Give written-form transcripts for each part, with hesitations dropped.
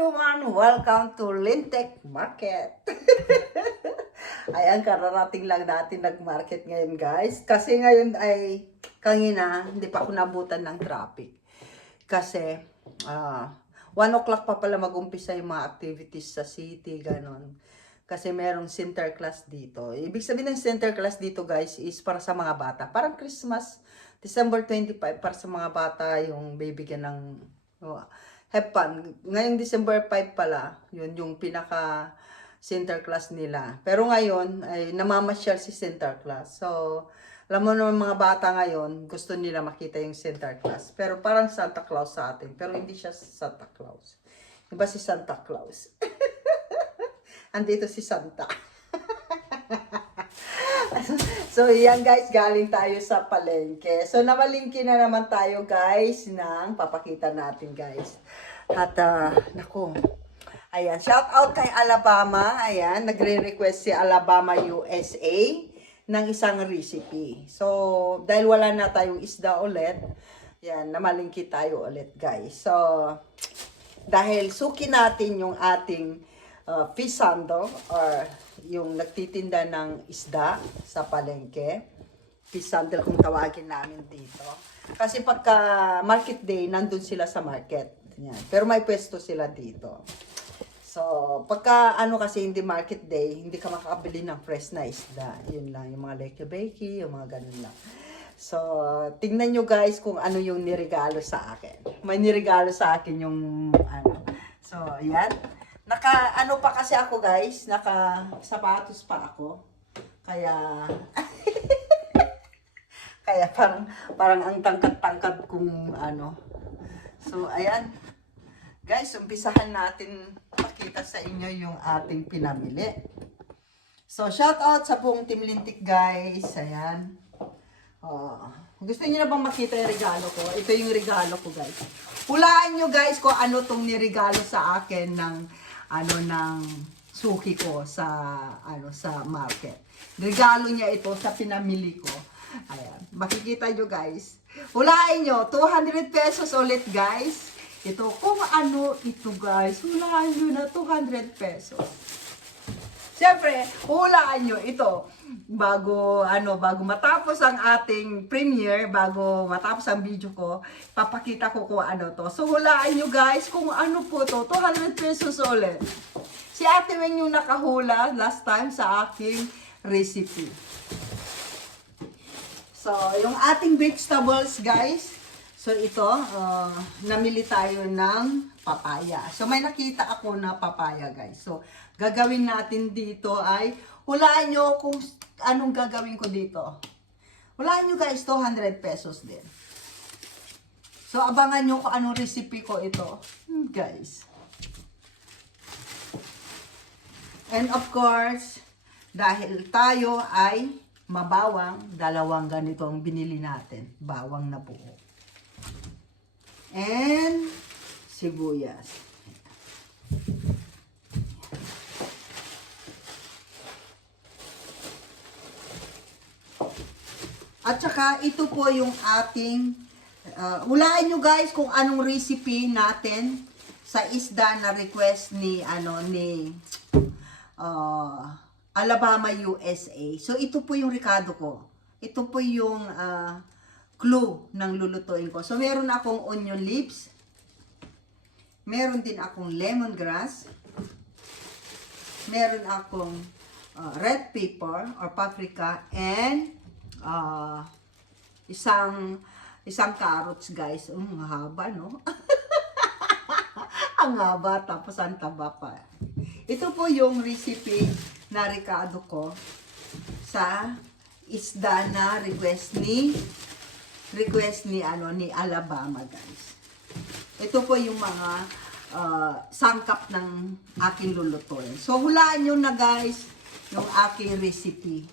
everyone! Welcome to Lintek Market. Ayan, kararating lang natin nag-market ngayon guys. Kasi ngayon ay, kanina, hindi pa ako nabutan ng traffic. Kasi, 1 o'clock pa pala mag-umpisa yung mga activities sa city, ganon. Kasi merong center class dito. Ibig sabihin ng center class dito guys is para sa mga bata. Parang Christmas, December 25, para sa mga bata yung bibigyan ng have fun. Ngayong December 5 pala, yun yung pinaka center class nila. Pero ngayon ay namamasyal si center class. So, alam mo naman mga bata ngayon, gusto nila makita yung center class. Pero parang Santa Claus sa atin. Pero hindi siya Santa Claus. Iba si Santa Claus. Andito si Santa. So, yan guys, galing tayo sa palengke. So, namalingki na naman tayo guys ng papakita natin guys. At, naku, ayan, shout out kay Alabama. Ayan, nagre-request si Alabama, USA ng isang recipe. So, dahil wala na tayong isda ulit, yan, namalingki tayo ulit guys. So, dahil suki natin yung ating fish sando or yung nagtitinda ng isda sa palengke. Fish sandal kung tawagin namin dito. Kasi pagka market day, nandun sila sa market. Yan. Pero may pwesto sila dito. So, pagka ano kasi hindi market day, hindi ka makakabili ng fresh na isda. Yun lang, yung mga leke-beke, yung mga ganun lang. So, tingnan nyo guys kung ano yung niregalo sa akin. May niregalo sa akin yung ano. So, yan. Ano pa kasi ako guys, sapatos pa ako. Kaya kaya parang ang tangkad-tangkad kung ano. So ayan. Guys, umpisahan natin pakita sa inyo yung ating pinamili. So shout out sa buong Team Lintik guys. Ayan. Gusto niyo na bang makita yung regalo ko? Ito yung regalo ko guys. Hulaan nyo guys kung ano tong niregalo sa akin ng suki ko sa sa market. Regalo niya ito sa pinamili ko. Ayan, makikita nyo guys. Hulaan nyo, 200 pesos ulit guys. Ito, kung ano ito guys, hulaan nyo na 200 pesos. Siyempre, hulaan nyo ito. Bago matapos ang ating premiere, bago matapos ang video ko, papakita ko kung ano to. So, hulaan nyo guys kung ano po to, 200 pesos ulit. Si Ate Weng yung nakahula last time sa aking recipe. So, yung ating vegetables guys, so ito, namili tayo ng papaya. So, may nakita ako na papaya guys. So, gagawin natin dito ay, hulaan nyo kung anong gagawin ko dito. Hulaan nyo guys, 200 pesos din. So, abangan nyo kung anong recipe ko ito. Guys. And of course, dahil tayo ay mabawang, dalawang ganito ang binili natin. Bawang na buo. And sibuyas. At saka ito po yung ating hulaan nyo guys kung anong recipe natin sa isda na request ni Alabama, USA. So ito po yung rekado ko. Ito po yung clue ng lulutuin ko. So meron akong onion leaves. Meron din akong lemongrass. Meron akong red pepper or paprika and isang carrots guys. Ang haba no? Ang haba tapos ang taba pa. Ito po yung recipe na rekado ko sa isda na request ni Alabama guys. Ito po yung mga sangkap ng aking lulutuin. So hulaan nyo na guys yung aking recipe.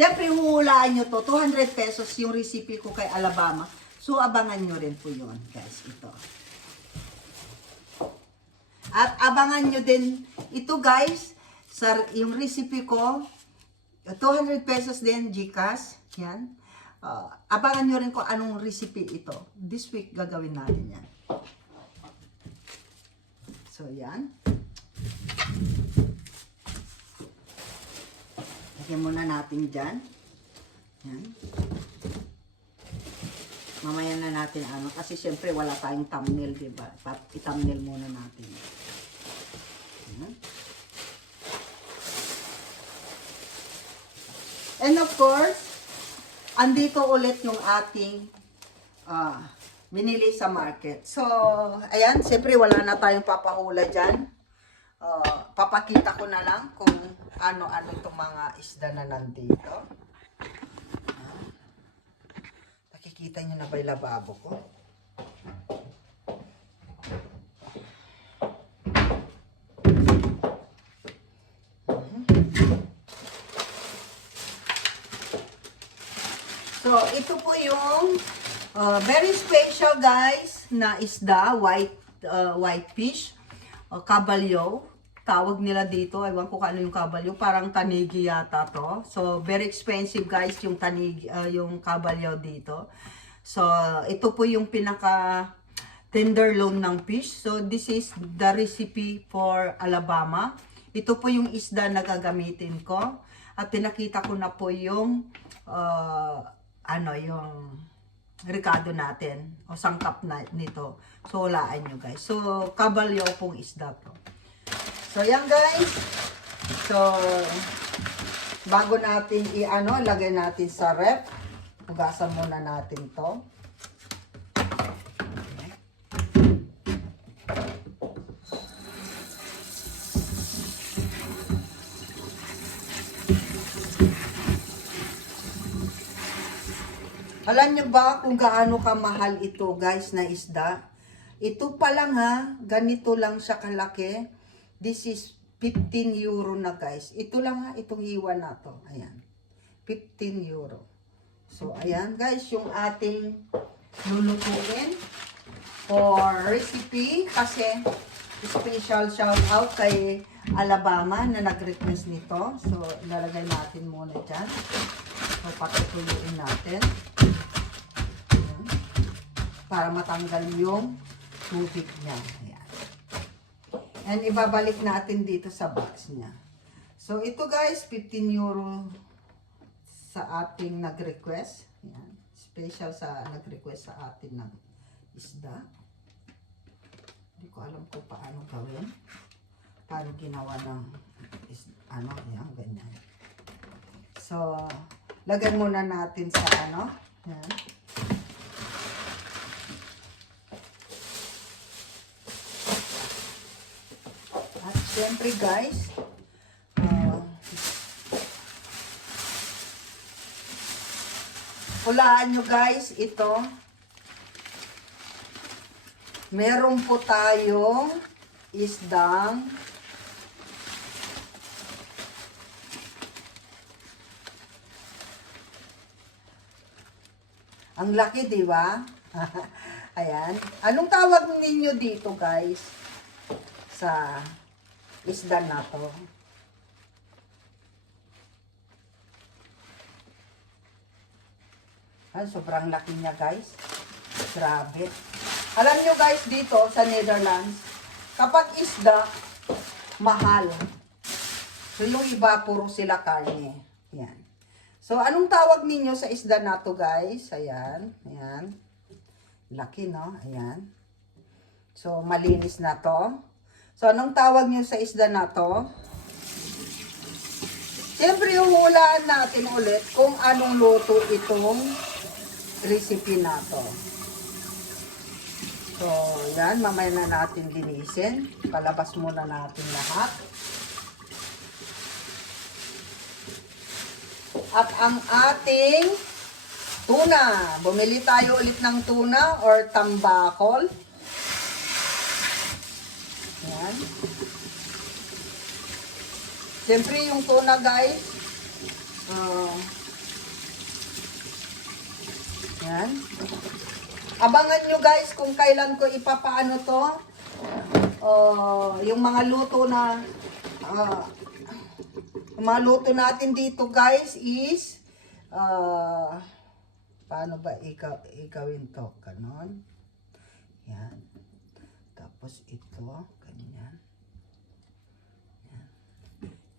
Siyempre huhulaan nyo to, 200 pesos yung recipe ko kay Alabama. So abangan nyo rin po yun guys, ito. At abangan nyo din ito guys, yung recipe ko, 200 pesos din, GCash, yan. Abangan nyo rin kung anong recipe ito. This week gagawin natin yan. So, yan. Lagyan muna natin dyan. Yan. Mamaya na natin kasi syempre wala tayong thumbnail, diba? I-thumbnail muna natin. Yan. And of course, andito ulit yung ating binili sa market. So, ayan, siyempre wala na tayong papahula dyan. Papakita ko na lang kung ano-ano itong mga isda na nandito. Nakikita nyo na ba yung lababo ko? So, ito po yung very special guys na isda, white fish, kabalyo. Tawag nila dito, ewan ko kung ano yung kabalyo, parang tanigi yata to. So, very expensive guys yung tanigi, yung kabalyo dito. So, ito po yung pinaka tenderloin ng fish. So, this is the recipe for Alabama. Ito po yung isda na gagamitin ko. At pinakita ko na po yung yung ricado natin o sangkap na nito. So, walaan nyo guys. So, kabalyo pong isda to. So, yan guys. So, bago natin lagay natin sa ref. Hugasan muna natin to. Alam nyo ba kung gaano kamahal ito guys na isda? Ito pa lang ganito lang siya kalaki. This is 15 euro na guys. Ito lang itong hiwa na to. Ayan. 15 euro. So ayan guys, yung ating lulutuin for recipe. Kasi special shout out kay Alabama na nag-request nito. So lalagay natin muna dyan. So patutuluin natin. Para matanggal yung tubig niya. Ayan. And ibabalik natin dito sa box niya. So, ito guys, 15 euro sa ating nag-request. Ayan. Special sa nag-request sa atin ng isda. Hindi ko alam kung paano gawin. Paano ginawa ng ayan, ganyan. So, lagay muna natin sa ayan. Siyempre guys, hulaan nyo guys, ito. Meron po tayong isdang ang laki, di ba? Ayan. Anong tawag ninyo dito guys? Sa isda na to. Sobrang laki niya guys. Grabe. Alam nyo guys dito sa Netherlands, kapag isda, mahal. So yung iba puro sila karne. Yan. So anong tawag ninyo sa isda na to guys? Ayan. Ayan. Laki no? Ayan. So malinis na to. So, anong tawag nyo sa isda na to? Siyempre, huhulaan natin ulit kung anong luto itong recipe na to. So, yan. Mamaya na natin linisin. Palabas muna natin lahat. At ang ating tuna. Bumili tayo ulit ng tuna or tambakol. Yan. Siyempre yung tuna guys. Yan. Abangan nyo guys kung kailan ko ipapaano to. Yung mga luto na yung mga luto natin dito guys is paano ba igawin to? Ganon. Yan. Tapos ito, ganyan. Yan.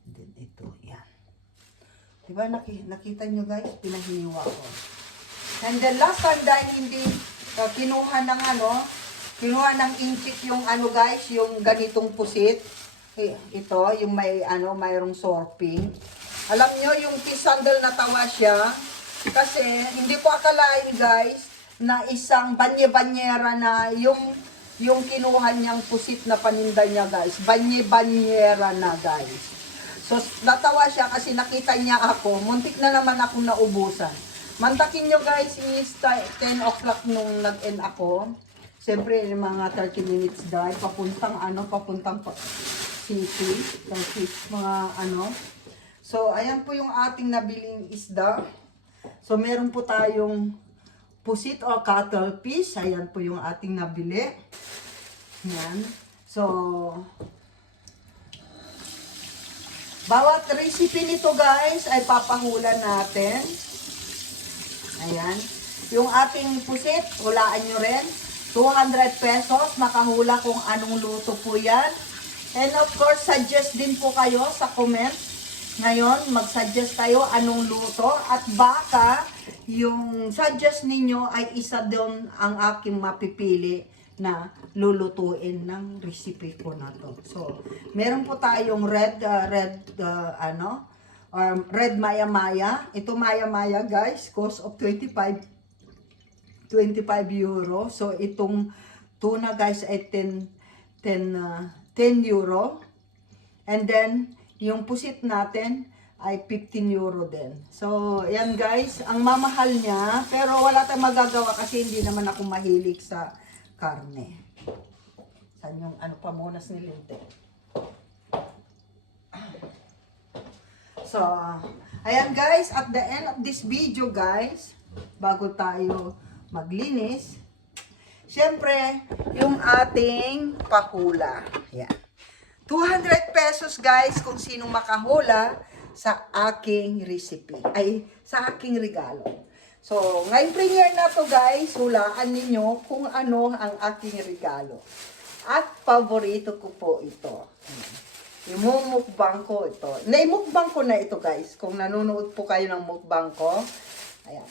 And then ito, yan. Diba nakita nyo guys, pinahiniwa ko. And then last time dahil hindi kinuha ng inchik yung guys, yung ganitong pusit. Ito, yung mayroong sorping. Alam nyo, yung sandal na tawa siya. Kasi hindi ko akalain guys, na isang banye-banyera na yung kinuha niyang pusit na paninda niya guys. Banye-banyera na guys. So, natawa siya kasi nakita niya ako. Muntik na naman ako naubusan. Mantakin nyo guys is 10 o'clock nung nag-end ako. Siyempre, mga 30 minutes dahil papuntang city. Mga So, ayan po yung ating nabiling isda. So, meron po tayong pusit or cuttlefish. Ayan po yung ating nabili. Yan. So, bawat recipe nito guys ay papahula natin. Ayan. Yung ating pusit, hulaan nyo rin. 200 pesos, makahula kung anong luto po yan. And of course, suggest din po kayo sa comment. Ngayon, mag-suggest kayo anong luto. At baka, yung suggest ninyo ay isa doon ang aking mapipili na lulutuin ng recipe ko na to. So, meron po tayong red maya-maya. Ito maya-maya guys, cost of 25 euro. So, itong tuna guys ay 10 euro. And then, yung pusit natin ay 15 euro din. So, yan guys, ang mamahal niya, pero wala tayong magagawa kasi hindi naman ako mahilig sa karne. Saan yung pamunas ni Linte? So, ayan guys, at the end of this video guys, bago tayo maglinis, syempre, yung ating pahula. Yan. 200 pesos guys kung sino makahula sa aking recipe. Ay, sa aking regalo. So, ngayong premiere na to guys, hulaan ninyo kung ano ang aking regalo. At paborito ko po ito. Imumukbang ko ito. Naimukbang ko na ito guys. Kung nanonood po kayo ng mukbang ko. Ayan.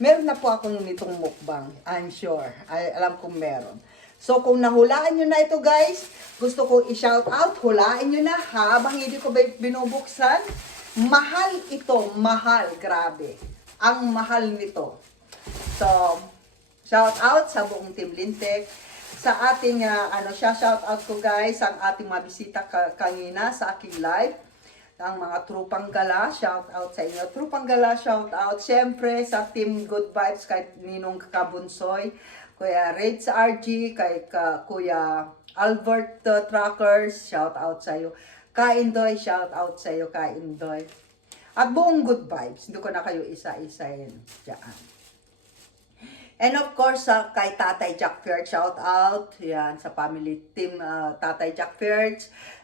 Meron na po ako nitong mukbang. I'm sure. Alam kong meron. So, kung nahulaan nyo na ito guys, gusto ko i-shout out. Hulaan nyo na habang hindi ko binubuksan. Mahal ito. Mahal. Grabe. Ang mahal nito. So, shout out sa buong Team Lintek. Sa ating, shout out ko guys, ang ating mabisita kanina sa aking live. Ang mga trupang gala, shout out sa inyo. Trupang gala, shout out. Siyempre sa Team Good Vibes, kay Ninong Kabunsoy, Kuya Reds RG, kay Kuya Albert Truckers, shout out sa iyo. Kaindoy, shout out sa iyo, Kaindoy. At buong Good Vibes, hindi ko na kayo isa-isayin dyan. And of course, kay Tatay Jack Fair, shout out. Yan, sa family team Tatay Jack Fair.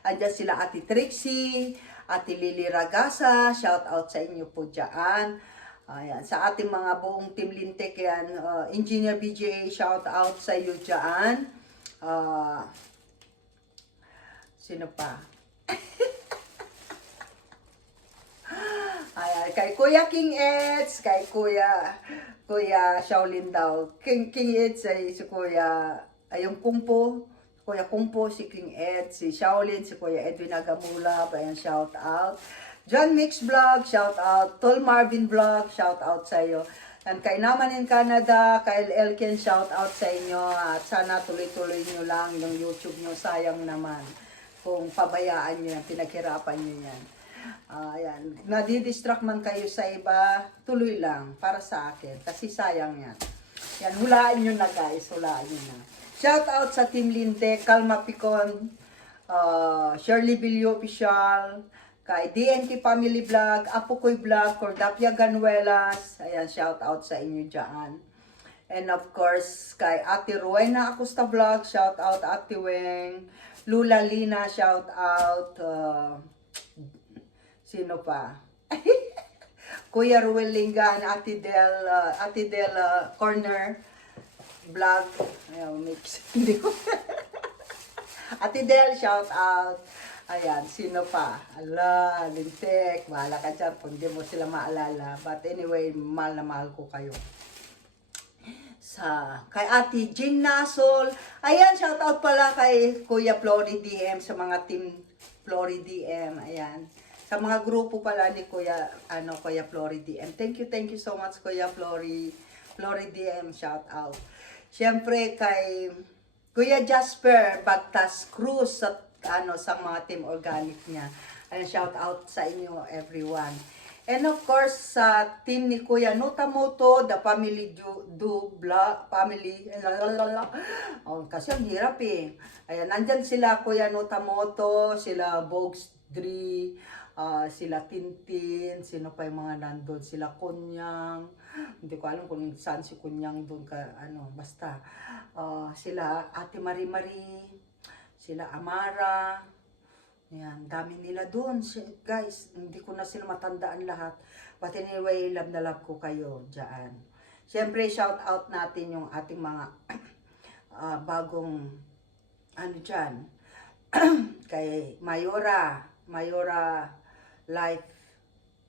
Andyan sila Ate Trixie, Ate Lily Ragasa, shout out sa inyo po dyan. Ayan, sa ating mga buong Team Lintek, yan, Engineer BJ, shout out sa iyo dyan. Sino pa? Ayan, kay Kuya King Eds, kay Kuya Shaolin daw. King Eds ay si Kuya, yung Kumpo, Kuya Kumpo, si King Eds, si Shaolin, si Kuya Edwin Agamula, ayan, shout out. John Mix Vlog, shout out. Tol Marvin Vlog, shout out sa iyo. And kay Naman in Canada, kay Elken, shout out sa inyo. At sana tuloy-tuloy nyo lang yung YouTube nyo, sayang naman. Kung pabayaan nyo yan, pinaghirapan nyo yan. Ayan, nadidistract man kayo sa iba, tuloy lang para sa akin kasi sayang yan. Yan, hulaan nyo na guys, hulaan nyo na. Shout out sa Team Lintek, Kalma Picon, Shirley Bilio Official, kay DNT Family Vlog, Apukoy Vlog, Cordapia Ganuelas, ayan, shout out sa inyo dyan. And of course, kay Ate Rowena Acosta Vlog, shout out Ate Weng, Lula Lina, shout out, sino pa? Kuya Ruel Lingan, Ate Del Corner Vlog. Ayan, mix. Hindi ko. Ate Del, shout out. Ayan, sino pa? Ala, Lintek, bahala ka dyan kung di mo sila maalala. But anyway, mahal na mahal ko kayo. Kay Ate Jean Nasol. Ayan, shout out pala kay Kuya Flory DM sa mga team Flory DM. Ayan. Sa mga grupo pala ni Kuya Flory DM. Thank you so much Kuya Flory DM, shout out. Siyempre kay Kuya Jasper Bagtas Cruz sa mga team organic niya. Ayan, shout out sa inyo everyone. And of course sa team ni Kuya Notamoto, the family family. Oh, kasi ang hirap eh. Ayan, nandyan sila Kuya Notamoto, sila Bogs Dri, sila Tintin, sino pa yung mga nandun, sila Kunyang. Hindi ko alam kung saan si Kunyang doon basta. Sila Ate Marie, sila Amara. Yan, dami nila doon. Guys, hindi ko na sila matandaan lahat. But anyway, love na love ko kayo dyan. Siyempre, shout out natin yung ating mga bagong dyan. Kay Mayora Life.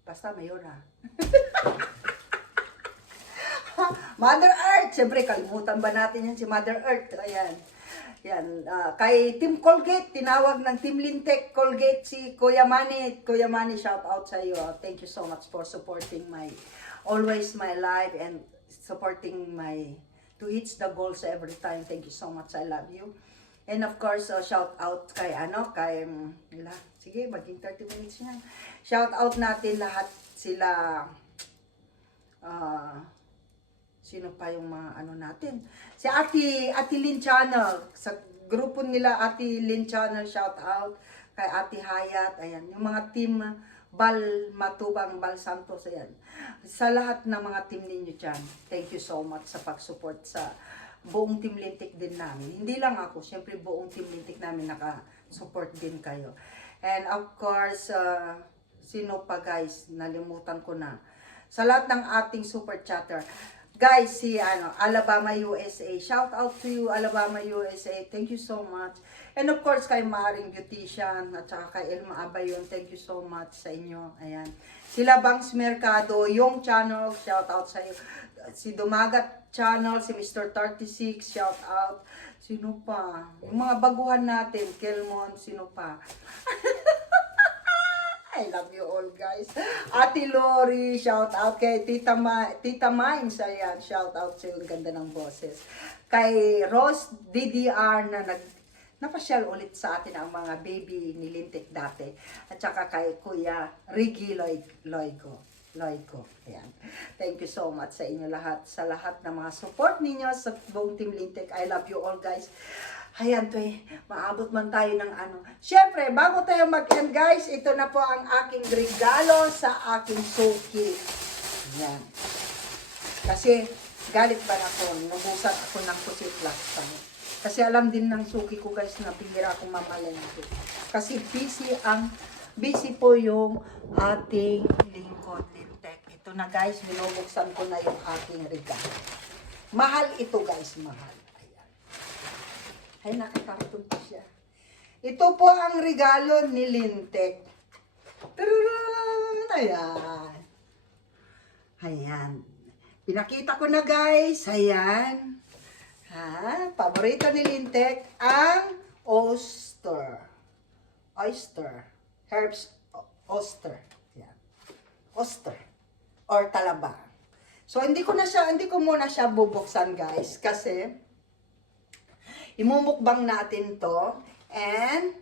Basta Mayora. Mother Earth. Siyempre, kalimutan ba natin yan si Mother Earth? Ayan. Yan, kay Team Colgate, tinawag ng Team Lintek Colgate si Kuya Manny. Kuya Manny, shout out sa iyo. Thank you so much for supporting always my life and supporting to reach the goals every time. Thank you so much. I love you. And of course, shout out kay sige, maging 30 minutes na. Shout out natin lahat sila, sino pa yung mga natin? Si Ate Lynn Channel. Sa grupo nila, Ate Lynn Channel, shout out. Kay Ate Hayat, ayan. Yung mga team Bal Matubang, Bal Santos, ayan. Sa lahat ng mga team ninyo dyan, thank you so much sa pag-support sa buong Team Lintik din namin. Hindi lang ako, syempre buong Team Lintik namin naka-support din kayo. And of course, sino pa guys, nalimutan ko na. Sa lahat ng ating super chatter, guys, si Alabama USA. Shout out to you, Alabama USA. Thank you so much. And of course, kay Maring Beautician at saka kay Elma Abayon. Thank you so much sa inyo. Ayan. Sila Bangs Mercado, yung channel, shout out sa iyo. Si Dumagat Channel, si Mr. 36, shout out. Sino pa? Yung mga baguhan natin, Kelmon, sino pa? I love you all, guys. Ate Lori, shout out kay Tita Mines, ayan, shout out sa iyo, ganda ng boses. Kay Rose DDR na napasyal ulit sa atin ang mga baby ni Lintik dati. At saka kay Kuya Ricky Loico. Ayan. Thank you so much sa inyo lahat, sa lahat ng mga support ninyo sa buong Team Lintik. I love you all, guys. Ayan, maabot man tayo ng Siyempre, bago tayo mag-end, guys, ito na po ang aking regalo sa aking suki. Ayan. Kasi, galit ba na ako? Nubusan ako ng kusit last time. Kasi alam din ng suki ko, guys, na pihira akong mamalengke. Kasi busy po yung ating lingkod, Lintek. Ito na, guys, binubuksan ko na yung aking regalo. Mahal ito, guys, mahal. Ay, nakakarton po siya. Ito po ang regalo ni Lintek. Taruran! Ayan. Ayan. Pinakita ko na, guys. Ayan. Paborito ni Lintek, ang oyster. Herbs oyster. Ayan. Oyster. Or talaba. So, hindi ko muna siya bubuksan, guys. Kasi, imumukbang natin to, and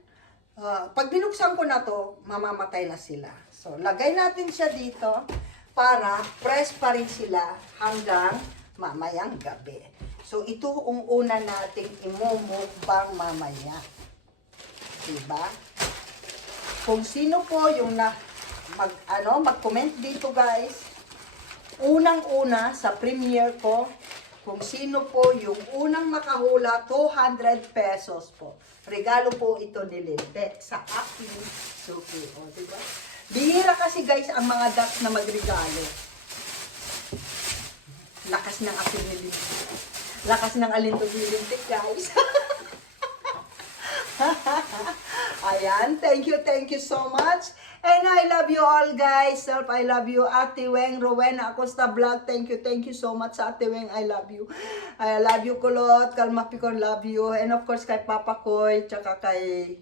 pag binuksan ko na to, mamamatay na sila. So, lagay natin siya dito para fresh pa rin sila hanggang mamayang gabi. So, ito ang una nating imumukbang mamaya. Diba? Kung sino po yung mag-comment dito, guys. Unang-una sa premiere ko, kung sino po yung unang makahula, 200 pesos po. Regalo po ito ni Lintek sa aking suki. O, diba? Bihira kasi guys ang mga ducks na magregalo. Lakas ng aking nilintik. Lakas ng alindog nilintik guys. Ayan, thank you so much. And I love you all guys. Self, I love you. Ate Weng, Rowena Acosta Vlog, thank you so much Ate Weng, I love you. I love you Kulot, Kalma Pikon, love you. And of course kay Papa Koy, tsaka kay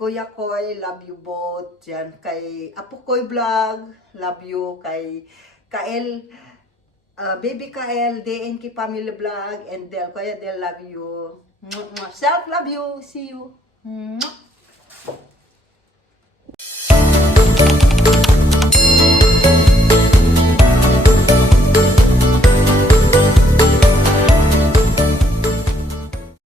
Kuya Koy, love you both. Yan, kay Apo Koy Vlog, love you. Kay Kael, Baby Kael, DNK Family Vlog, and Del, Kuya Del, love you. Self, love you. See you.